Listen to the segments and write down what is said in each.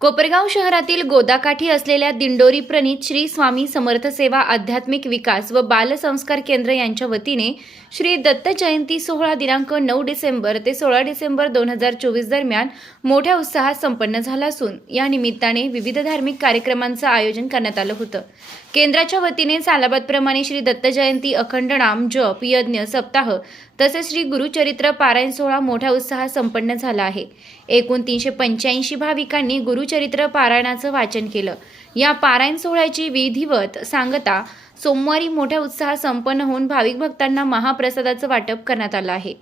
कोपरगाव शहरातील गोदाकाठी असलेल्या दिंडोरी प्रणित श्री स्वामी समर्थ सेवा आध्यात्मिक विकास व बालसंस्कार केंद्र यांच्या वतीने श्री दत्त जयंती सोहळा दिनांक नऊ डिसेंबर ते सोळा डिसेंबर दोन हजार चोवीस दरम्यान मोठ्या उत्साहात संपन्न झाला असून या निमित्ताने विविध धार्मिक कार्यक्रमांचं आयोजन करण्यात आलं होतं. केंद्राच्या वतीने सालाबादप्रमाणे श्री दत्त जयंती अखंड नाम जप यज्ञ सप्ताह तसेच श्री गुरुचरित्र पारायण सोहळा मोठ्या उत्साहात संपन्न झाला आहे. एकूण तीनशे पंच्याऐंशी भाविकांनी गुरुचरित्र पारायणाचं वाचन केलं. या पारायण सोहळ्याची विधिवत सांगता सोमवारी मोठ्या उत्साहात संपन्न होऊन भाविक भक्तांना महाप्रसादाचं वाटप करण्यात आलं आहे.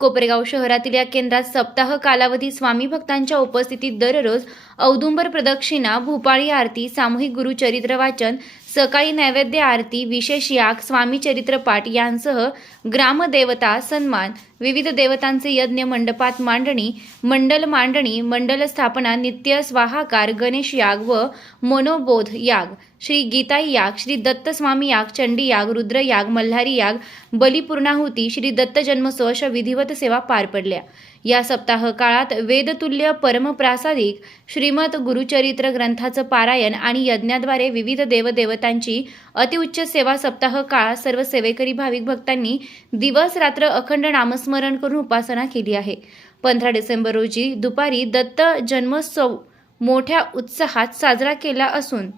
कोपरेगाव शहरातील या केंद्रात सप्ताह कालावधी स्वामी भक्तांच्या उपस्थितीत दररोज औदुंबर प्रदक्षिणा भूपाळी आरती सामूहिक गुरुचरित्र वाचन सकाळी नैवेद्य आरती विशेष याग स्वामी चरित्र पाठ यांसह ग्रामदेवता सन्मान विविध देवतांचे यज्ञ मंडपात मांडणी मंडल मांडणी मंडल स्थापना नित्य स्वाहाकार गणेश याग व मनोबोध याग श्री गीताई याग श्री दत्त स्वामी याग चंडी याग रुद्र याग मल्हारी याग बलिपूर्णाहुती श्री दत्त जन्मोत्सव अशा विधिवत सेवा पार पडल्या. या सप्ताह काळात वेदतुल्य परमप्रासादिक श्रीमद गुरुचरित्र ग्रंथाचं पारायण आणि यज्ञाद्वारे विविध देवदेवतांची अतिउच्च सेवा सप्ताह काळात सर्व सेवेकरी भाविक भक्तांनी दिवस रात्र अखंड नामस्मरण करून उपासना केली आहे. पंधरा डिसेंबर रोजी दुपारी दत्त जन्मोत्सव मोठ्या उत्साहात साजरा केला असून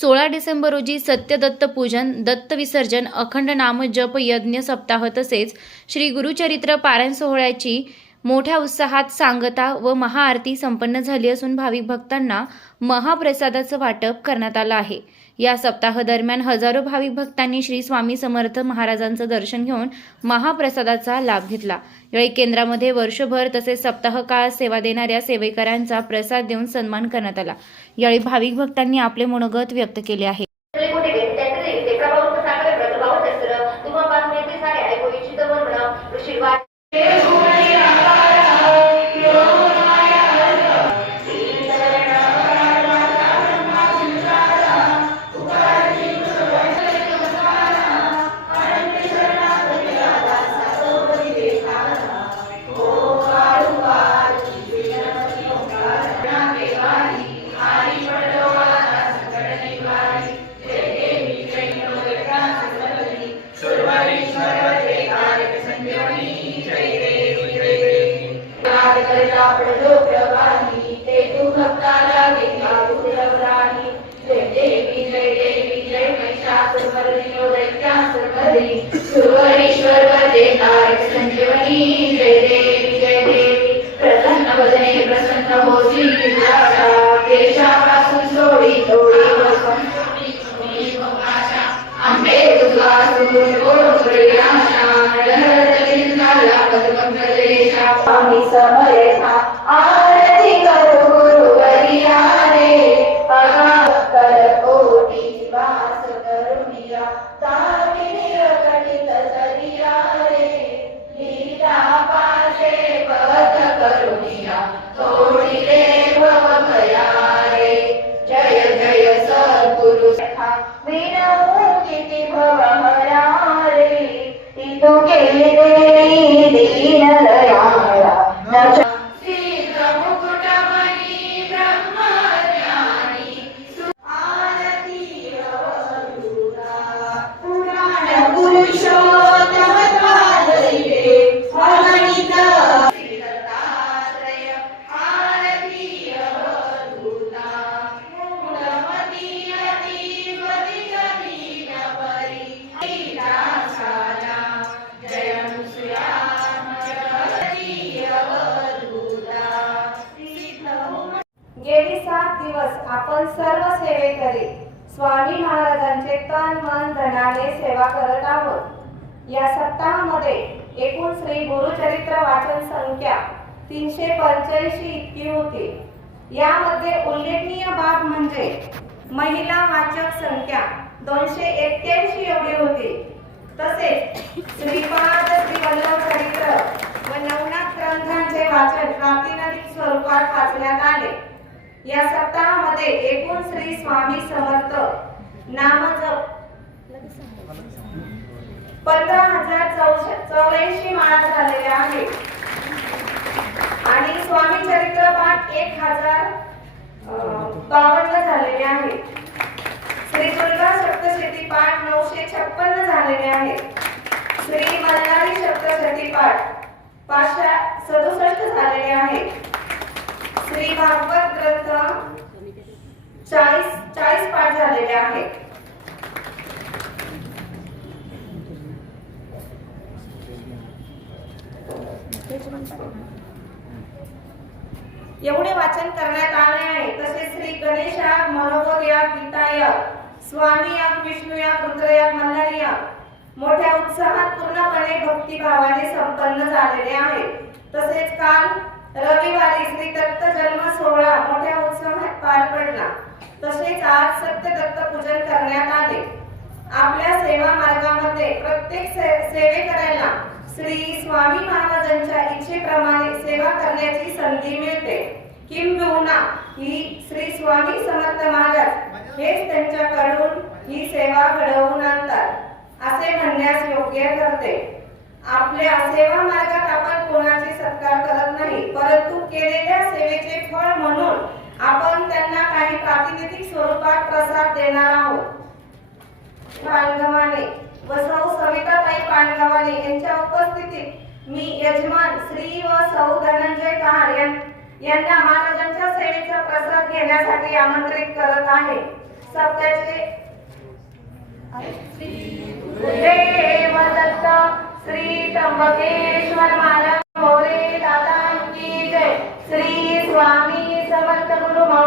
सोळा डिसेंबर रोजी सत्यदत्त पूजन दत्त विसर्जन अखंड नाम जप यज्ञ सप्ताह तसेच श्री गुरुचरित्र पारायण सोहळ्याची मोठ्या उत्साहात सांगता व महाआरती संपन्न झाली असून भाविक भक्तांना महाप्रसादाचं वाटप करण्यात आलं आहे. या सप्ताह दरम्यान हजारो भाविक भक्तांनी श्री स्वामी समर्थ महाराजांचं दर्शन घेऊन महाप्रसादाचा लाभ घेतला. यावेळी केंद्रामध्ये वर्षभर तसेच सप्ताह काळ सेवा देणाऱ्या सेवेकरांचा प्रसाद देऊन सन्मान करण्यात आला. यावेळी भाविक भक्तांनी आपले मनोगत व्यक्त केले आहे. प्रसन्न होती सोडी थोडी आंबे तुझा सुर सखा विनऊ किती भव आपण सर्व सेवेकरी स्वामी महाराजांचे तन मन धनाने सेवा करत आहोत. या सप्ताहामध्ये एकूण श्री गुरुचरित्र वाचन संख्या तीनशे पंच्याऐंशी इतकी होती. यामध्ये उल्लेखनीय बाब म्हणजे महिला वाचक संख्या दोनशे एक्क्याऐंशी एवढी होती. तसेच श्रीपाद श्रीवल्लभ चरित्र व नवनाथ ग्रंथांचे वाचन प्रातिनिधिक स्वरूपात वाचण्यात आले. या सप्ताहामध्ये एकूण श्री स्वामी समर्थ नामजप. पंधरा हजार चौऱ्याऐंशी माळा झालेल्या आहेत आणि स्वामी चरित्र पाठ एक हजार बावन्न झालेले आहे. श्री दुर्गा सप्तशती पाठ नऊशे छप्पन्न झालेले आहेत श्री मल्हारी सप्तशती पाठ पाचशे सदुसष्ट झालेले आहे. श्री भागवत ग्रंथ चाळीस चाळीस पाठ झालेले आहेत. एवढे वाचन करण्यात आले आहे. तसेच श्री गणेशा मनोहर या गीता स्वामी या विष्णू या रुद्र या मल्हारी या मोठ्या उत्साहात पूर्णपणे भक्तिभावाने संपन्न झालेले आहे तसेच काल रविवारी श्री दत्त जन्म सोहळा मोठ्या उत्साहात पार पडला. तसेच आज सत्य दत्त पूजन करण्यात आले. आपल्या सेवा मार्गामध्ये प्रत्येक से- करायला श्री स्वामी महाराजांच्या इच्छेप्रमाणे सेवा करण्याची संधी मिळते. किंबहुना ही श्री स्वामी समर्थ महाराज हेच त्यांच्याकडून ही सेवा घडवून आणतात असे म्हणण्यास योग्य ठरते. आपल्या सेवा मार्गात आपण कोणाचे सत्कार करत नाही परंतु केलेल्या सेवेचे फळ म्हणून आपण त्यांना काही प्रातिनिधिक स्वरूपात प्रसाद देणार आहोत. पानगव्हाणे व सौ सविताताई पानगव्हाणे यांच्या उपस्थितीत मी यजमान श्री व सौ धनंजय कहार यां- यांना महाराजांच्या सेवेचा प्रसाद घेण्यासाठी आमंत्रित करत आहे. सत्याचे देव दत्त श्री त्र्यंबकेश्वर महाराज मोरे दादा की जय. श्री स्वामी समर्थ गुरु मौ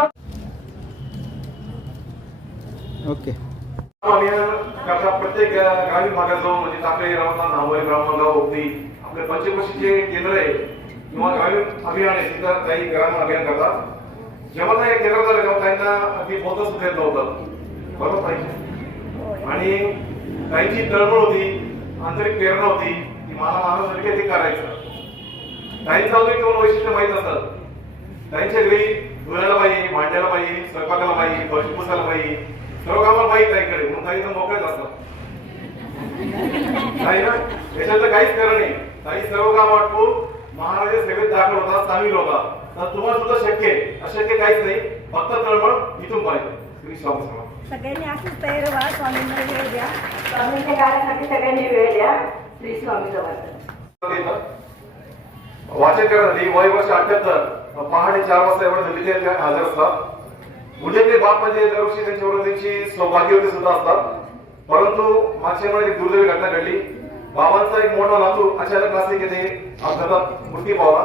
ओके. प्रत्येक ग्रामीण भागात जाऊन म्हणजे टाकळी रामनाथ नांबोरे ब्राह्मणगाव ओपी आपले पंचकोशीचे केंद्र आहे. किंवा ग्रामीण अभियान आहे तिथं काही ग्रामीण अभियान करतात. जेव्हा काही केंद्र झालं तेव्हा त्यांना अगदी बोलता सुद्धा येत नव्हतं. बरोबर पाहिजे आणि त्यांची तळमळ होती आंतरिक प्रेरणा होती. की मला महाराष्ट्रासाठी ते करायचं. त्यांचं अजून केवळ वैशिष्ट्य माहीत असतं त्यांच्या घरी धुण्याला बाई भांड्याला बाई स्वयंपाकाला बाई फरशी पुसायला बाई सर्व कामाला बाई ताईकडे म्हणून ताई तर मोकळेच असतात. नाही ना? याच्यातलं काहीच खरं नाही. ताई सर्व काम वाटतो महाराजा सेवेत दाखल होता सामील होता तर तुम्हाला सुद्धा शक्य आहे. अशक्य काहीच नाही. फक्त तळमळ इथून पाहिजे. श्री स्वामी. सगळ्यांनी असंच तयार व्हा स्वामींना वेळ द्या. स्वामींच्या कार्यासाठी सगळ्यांनी वेळ द्या. श्री स्वामी समर्थ वय वर्ष अठ्याहत्तर पहाटे चार वाजता एवढं दिल्लीत ते हजर असतात उद्याचे बाप म्हणजे दरवर्षी त्यांच्या त्यांची सौभाग्यवती सुद्धा असतात. परंतु मागच्या वेळेला एक दुर्दैवी घटना घडली. बाबांचा एक मोठा नातू अचानक नाशिक येथे अपघातात मृत्यू पावला.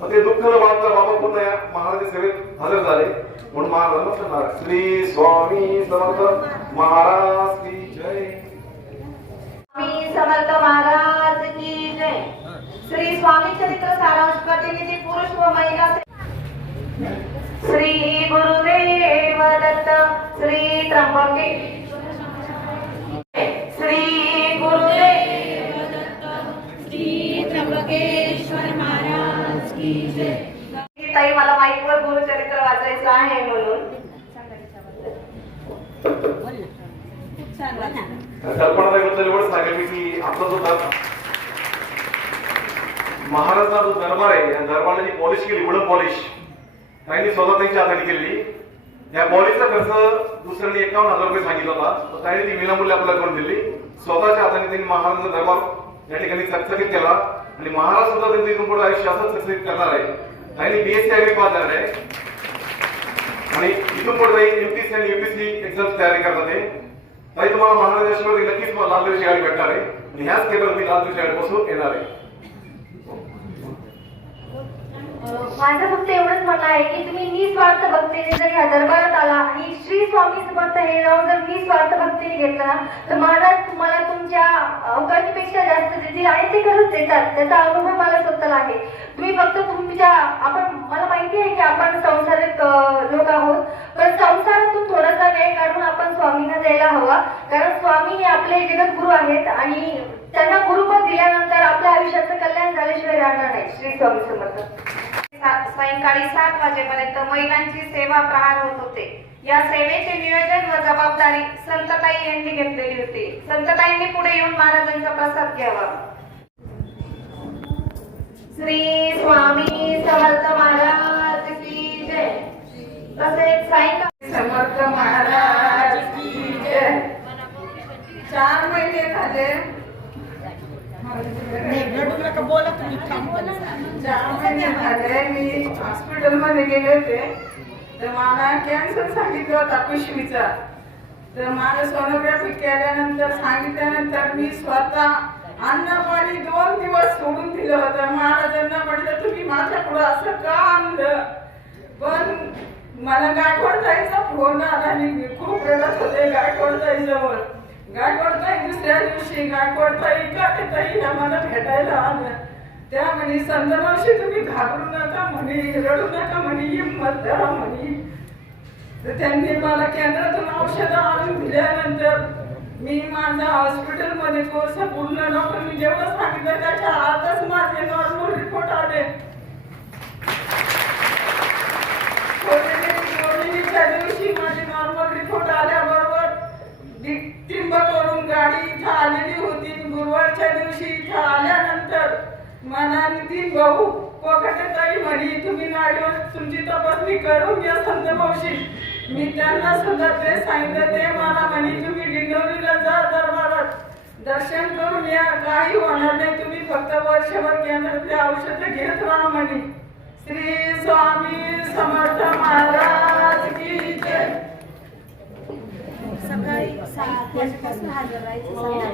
मग ते दुःख न बाळगता बाबा पुन्हा या महाराज सेवेत हजर झाले. म्हणून महाराज सांगणार श्री स्वामी समर्थ महाराज की जय. समर्थ महाराज की जय. श्री स्वामी चरित्र सारांश प्रतिनिधी पुरुष व महिला श्री गुरुदेव दत्त श्री त्र्यंबके श्री गुरुदेव ताई मला माईकवर गुरुचरित्र वाचायचं आहे म्हणून कल्पनाताईबद्दल एवढं सांगेल मी की आपला जो दर महाराजचा जो दरबार आहे या दरबारला जी पॉलिश केली वुडन पॉलिश त्यांनी स्वतः त्यांच्या हाताने केली. या पॉलिशचा खर्च दुसऱ्यांनी एकावन्न हजार रुपये सांगितला होता. तर त्यांनी ती विनामूल्य आपल्याला करून दिली. स्वतःच्या हाताने त्यांनी महाराजांचा दरबार या ठिकाणी चकचकीत केला. आणि महाराज सुद्धा त्यांचं इथून पुढे आयुष्य असंच चकचकीत करणार आहे. त्यांनी बीएससी आय पास झाले आहे. आणि इथून पुढे एमपीसी आणि युपीसी एक्झाम तयारी करतात आहे ताई तुम्हाला महाराजांशिवाय नक्कीच मला लाल दिवशी गाडी भेटणार आहे. आणि ह्याच केंद्रात मी लाल दिवशी गाडी बसून येणार आहे. माझं फक्त एवढंच म्हणणं आहे की तुम्ही निस्वार्थ भक्तीने जर या दरबारात आला आणि श्री स्वामी समर्थ हे नाव जर निस्वार्थ भक्तीने घेतलं ना तर महाराज तुम्हाला तुमच्या अवकाशीपेक्षा जास्त देतील आणि ते खरंच देतात. त्याचा अनुभव मला स्वतःला आहे. तुम्ही फक्त तुमच्या आपण मला माहिती आहे की आपण संसारिक लोक आहोत पण संसारातून थोडासा वेळ काढून आपण स्वामींना द्यायला हवा. कारण स्वामी हे आपले जगद्गुरु आहेत आणि त्यांना गुरुपद दिल्यानंतर आपल्या आयुष्याचं कल्याण झाल्याशिवाय राहणार नाही. श्री स्वामी समर्थ. सायंकाळी सात वाजेपर्यंत महिलांची सेवा प्रहार होत होते. या सेवेचे नियोजन व जबाबदारी संतताई यांनी घेतलेली होती. संतताईंनी पुढे येऊन महाराजांचा प्रसाद घ्यावा. श्री स्वामी समर्थ महाराज की जय. तसेच साईक समर्थ महाराज की जय. चार महिने झाले. झाले. मी हॉस्पिटलमध्ये गेले होते. तर मला सांगितलं होता तर मला सोनोग्राफी केल्यानंतर सांगितल्यानंतर मी स्वतः अन्न पाणी दोन दिवस सोडून दिलं होतं. महाराजांना म्हटलं तुम्ही माझ्या पुढे असं का आणलं? पण मला गायकवाडताईचा फोन आला आणि मी खूप रडत होते गायकवाडताईजवळ. गायकवाडताई दुसऱ्या दिवशी गायकवाडताई काटेताई आम्हाला भेटायला आलं. त्या म्हणे संतमावशी तुम्ही घाबरू नका म्हणे रडू नका म्हणे हिंमत धरा म्हणे. तर त्यांनी मला केंद्रातून औषधं आणून दिल्यानंतर मी माझ्या हॉस्पिटलमध्ये कोर्स पूर्ण डॉक्टरनी जेवढं सांगितलं त्याच्या आतच माझे नॉर्मल रिपोर्ट आले. त्या दिवशी माझे नॉर्मल रिपोर्ट आल्याबरोबर टिंबकवरून गाडी इथं आलेली होती. गुरुवारच्या दिवशी इथं आल्यानंतर मला नितीन भाऊ ताई म्हणी तुम्ही गाडीवर तुमची तपासणी करून या संत भाऊशी मी त्यांना सुद्धा ते सांगितलं ते मला म्हणे तुम्ही डिंडोरीला जा दरबारात. दर्शन करून या. काही होणार नाही. तुम्ही फक्त वर्षभर केंद्रातले औषधं घेत राहा म्हणे. श्री स्वामी समर्थ महाराज की जय. सकाळी सात हजर राहायचं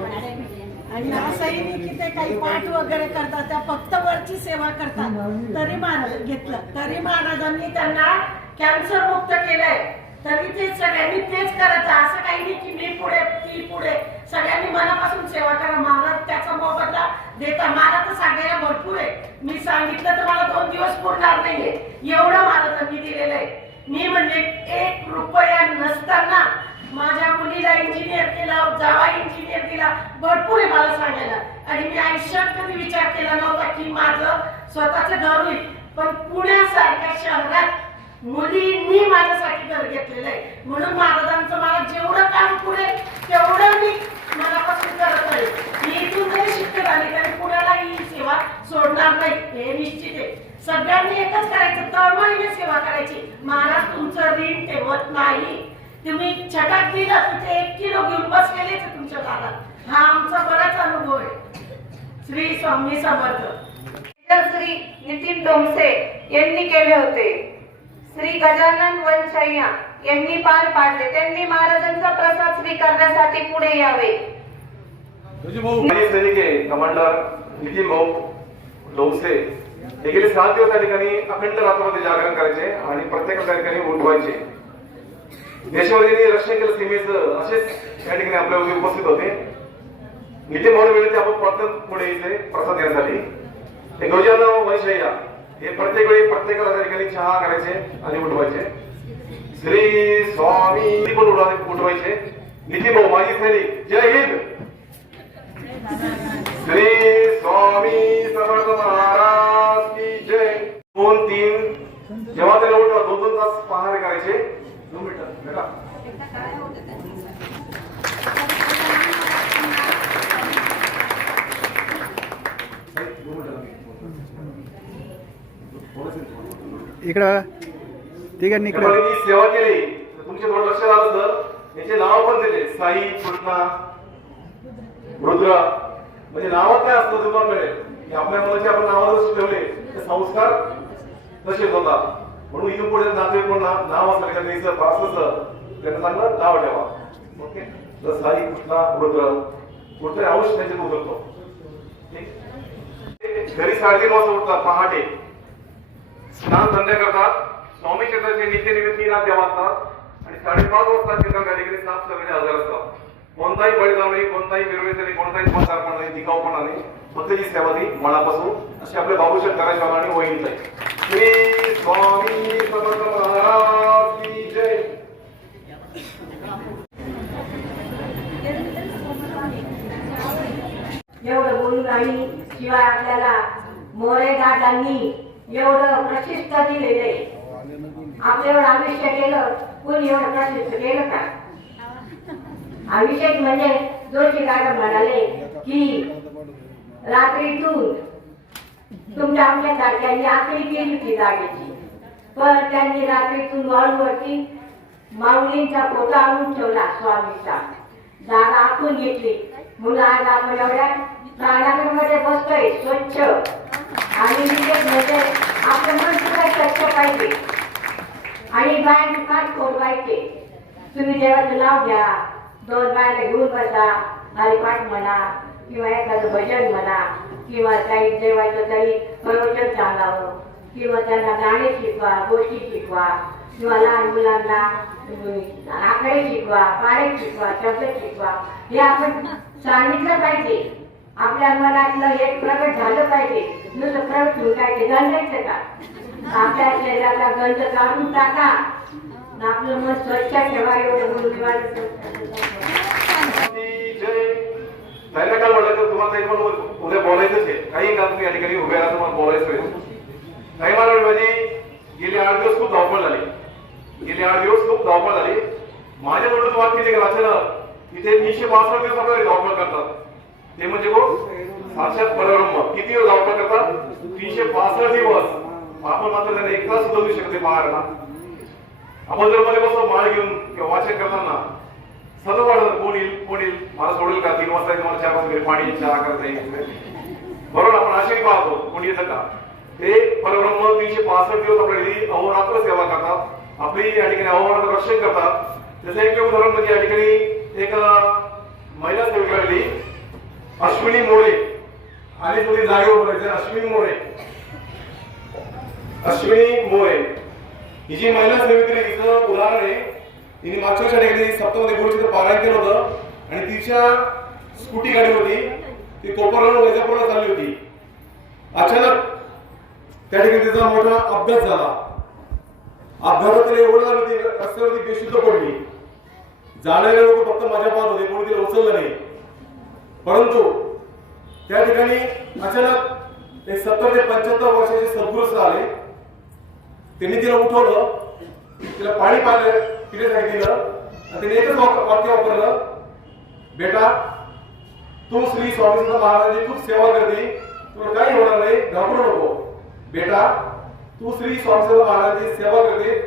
आणि असंही नाही की ते काही पाठ वगैरे करतात. त्या फक्त वरची सेवा करतात. तरी महाराज घेतलं. तरी महाराजांनी त्यांना कॅन्सर मुक्त केलंय. तरी तेच सगळ्यांनी तेच करायचं असं काही नाही की मी पुढे ती पुढे. सगळ्यांनी मनापासून सेवा करा. महाराज त्याचा मोबदला देता. मला तर सांगायला भरपूर आहे. मी सांगितलं तर मला दोन दिवस पुरणार नाहीये. एवढं मला तर मी दिलेलं आहे. मी म्हणजे एक रुपया नसताना माझ्या मुलीला इंजिनियर केला जावा इंजिनियर दिला भरपूर आहे मला सांगायला. आणि मी आयुष्यात कधी विचार केला नव्हता की माझं स्वतःचं घर होईल. पण पुण्यासारख्या शहरात मुलींनी माझ्यासाठी घर घेतलेलं आहे. म्हणून महाराजांचं मला जेवढं काम पुढे तेवढं मी मनापासून करत आहे मी इथून जरी शिक्षक आले तरी पुण्याला ही सेवा सोडणार नाही. हे निश्चित आहे. सगळ्यांनी एकच करायचं तळमळीने सेवा करायची. महाराज तुमचं ऋण ठेवत नाही. तुम्ही छटाक दिला तिथे एक किलो घेऊन बसलेलेच तुमच्या दारात हा आमचा बराच अनुभव आहे. श्री स्वामी समर्थ. श्री नितीन डोमसे यांनी केले होते. श्री गजानन वनशय्या यांनी पार पाडले. त्यांनी महाराजांचा प्रसाद स्वीकारण्यासाठी पुढे यावे. कमांडर नितीन भाऊ डोंगसे हे गेले सात दिवस त्या ठिकाणी अखंड रात्रमध्ये जागरण करायचे आणि प्रत्येक त्या ठिकाणी उठवायचे देशावर ज्यांनी रक्षण केलं सीमेचं असेच या ठिकाणी आपल्या उपस्थित होते. नितीन भाऊ वेळेचे ते आपण प्रथम पुढे येते प्रसाद घेण्यासाठी. हे गजानन वंशय्या. हे प्रत्येक वेळी प्रत्येकाला त्या ठिकाणी चहा करायचे आणि उठवायचे. श्री स्वामी पण उठवा- उठवायचे. निधी भाऊ माझी सैनिक जय हिंद. श्री स्वामी समर्थ महाराज की जय. दोन तीन. जेव्हा त्याला उठवा दोन दोन तास पहार करायचे. दोन मिनिटं इकडं तिघांनी इकडं. सेवा केली. तर तुमचे थोडं लक्षात आलं तर याचे नाव पण दिले. साई कृष्णा रुद्र. म्हणजे नावात काय असतं तुम्हाला मिळेल की आपल्या मुलाचे आपण नाव ठेवले ते संस्कार तसेच होतात. म्हणून इथून पुढे नाते पण नाव नाव असलं का नाही फार असलं त्यांना चांगलं नाव ठेवा. ओके? तर साई कृष्णा रुद्र. कुठे अंश त्याच्यात उतरतो घरी साडेतीन वाजता उठतात पहाटे. स्नान संध्या करतात. स्वामी क्षेत्राचे नित्य निमित्ती तीन आज्ञा वाचतात आणि साडेपाच वाजता चिंतन ठिकाणी सात सगळे हजर असतात. कोणताही बळीराम नाही कोणताही मिरवणीचा नाही कोणताही पण नाही दिखावपणा नाही फक्त ही सेवा ती मनापासून असे आपले बाबू करायच्या आणि वहिनीच आहे श्री स्वामी समर्थ महाराज की जय. एवढं बोलून आणि शिवाय आपल्याला मोरे घाटांनी एवढं प्रशिस्त दिलेलं आहे. आपल्यावर आयुष्य केलं कोणी एवढं प्रशिस्त केलं का? अभिषेक म्हणजे जोशी काका म्हणाले की रात्रीतून तुमच्या आमच्या सारख्यांनी आखरी केली होती जागेची. पण त्यांनी रात्रीतून वॉलवरती माऊलींचा पोता आणून ठेवला स्वामीचा. जागा आखून घेतली. मुलं आज आपण एवढ्या प्राणाकडे बसतोय स्वच्छ. आणि विशेष म्हणजे आपलं मन सुद्धा स्वच्छ पाहिजे. आणि बाहेर दुकान खोलवायचे तुम्ही देवाचं नाव घ्या दोन बायला घेऊन बसा हरिपाठ म्हणा किंवा एखादं भजन म्हणा किंवा काही देवाचं काही प्रवचन सांगावं किंवा त्यांना गाणे शिकवा गोष्टी शिकवा किंवा लहान मुलांना आकडे शिकवा पाढे शिकवा शब्द शिकवा हे आपण सांगितलं पाहिजे. आपल्या मनातलं हे प्रगट झालं पाहिजे. नुसतं प्रगट होऊन काय ते गंधायचं का? आपल्या शरीराला गंज काढून टाका. आपलं मन स्वच्छ ठेवा एवढं बोलून त्यांना काय म्हटलं तर तुम्हाला काही पण उद्या बोलायचंच आहे. काही काम तुम्ही या ठिकाणी उभे राहा तुम्हाला बोलायचं आहे. काही मला म्हणजे गेले आठ दिवस खूप धावपळ झाली. गेले आठ दिवस खूप धावपळ झाली. माझ्या तुम्हाला किती निघालं असेल की ते तीनशे पासष्ट दिवस आपल्याला धावपळ करतात. ते म्हणजे कोण साक्षात परब्रह्म किती दिवस धावपळ करतात? तीनशे पासष्ट दिवस. आपण मात्र त्यांना एक तास सुद्धा देऊ शकते बाहेरला. आपण जर मध्ये बसलो माळ घेऊन किंवा वाचन करताना सतत वाढत कोण येईल? कोण येईल? मला सोडेल का? तीन वाजता मला चार वाजता पाणी चहा करता येईल. बरोबर आपण असे पाहतो. कोणी येतं का? ते परब्रह्म तीनशे पासष्ट दिवस आपल्याला अहोरात्र सेवा करतात. आपली या ठिकाणी अहोरात्र रक्षण करतात. त्याचं एक उदाहरण म्हणजे या ठिकाणी एक महिला सेविका आली. अश्विनी मोरे. आणि तुम्ही जागेवर बोलायचं अश्विनी मोरे. अश्विनी मोरे. ही जी महिला सेविका आहे तिचं उदाहरण आहे. तिने मागच्या वर्षाने सप्तमध्ये ठिकाणी पारायण केलं होतं. आणि तिच्या स्कूटी गाडी होती ती कोपरला वैजापूरला चालली होती. अचानक त्या ठिकाणी तिचा मोठा अपघात झाला. अपघातात तिला एवढं झालं ती रस्त्यावरती बेशुद्ध पडली. जाणारे लोक फक्त मजा पाहत होते कोणी तिला उचललं नाही. परंतु त्या ठिकाणी अचानक एक सत्तर ते पंच्याहत्तर वर्षाचे सद्गुरुस आले त्यांनी तिला उठवलं तिला पाणी पाहिलं पिण्यासाठी दिलं आणि तिने एकच वाक्य वापरलं बेटा तू श्री स्वामी समर्थ महाराजांची खूप सेवा करते. तुला काही होणार नाही घाबरू नको. बेटा तू श्री स्वामी समर्थ महाराजांची सेवा करते.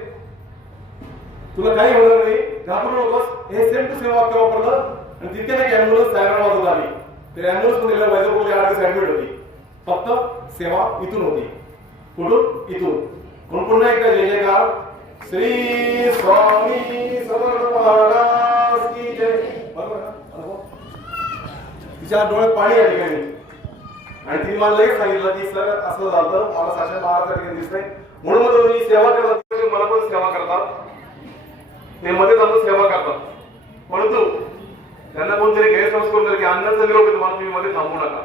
तुला काही होणार नाही घाबरू नकोस. हे सेम टू सेम वाक्य वापरलं. आणि तिथे एक अँब्युलन्स सायरन वाजत आली. तर ॲम्ब्युलन्समध्ये वैजापूरला आठ दिवस ऍडमिट होती. फक्त सेवा इथून होती. कुठून? इथून. म्हणून पुन्हा एकदा जय जयकार. श्री स्वामी समर्थ महाराज की जय. तिच्या डोळ्यात पाणी या ठिकाणी. आणि तिने मला लगेच सांगितलं की सर असं झालं मला साक्षात महाराज ठिकाणी नाही म्हणून मग तुम्ही सेवा करतात मला पण सेवा करतात ते मध्ये जाऊन सेवा करतात. परंतु त्यांना कोणतरी गैरसमज करून की अन्नाचा निरोप तुम्हाला तुम्ही मध्ये थांबू नका.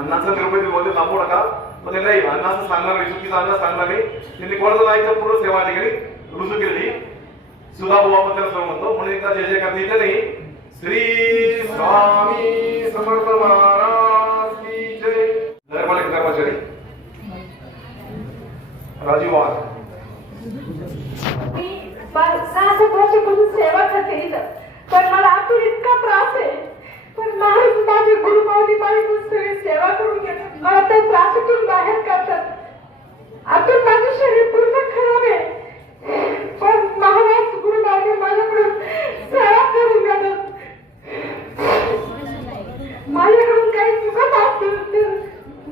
अन्नाचा निरोप तुम्ही मध्ये थांबू नका. पण ते नाही अन्नाचं सांगणार नाही चुकीचा अन्न सांगणार नाही. त्यांनी कोणाचं ऐकतं पूर्ण सेवा ठिकाणी रुजू केली. सुधा बुवा आपण त्याला सर्व म्हणतो म्हणून एकदा जय जय करता येते नाही. श्री स्वामी समर्थ महाराज की जय. धर्मालय कर्मचारी राजीव वाघ मी सहाशे वर्षापासून सेवा करते इथं. पण मला आतून इतका त्रास आहे पण महाराज माझे गुरु माऊली माझी सगळी सेवा करून घेतात मला त्या त्रासातून बाहेर काढतात आतून माझं शरीर पूर्ण खराब आहे पण महाराज गुरु माऊली माझ्याकडून सेवा करून घेतात माझ्याकडून काही चुकत असतील तर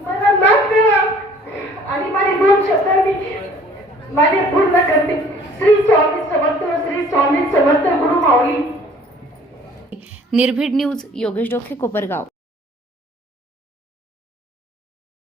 मला माफ करा आणि माझे दोन शब्द मी माझे पूर्ण करते श्री स्वामी समर्थ श्री स्वामी समर्थ गुरु माऊली निर्भीड न्यूज योगेश डोखे कोपरगाव.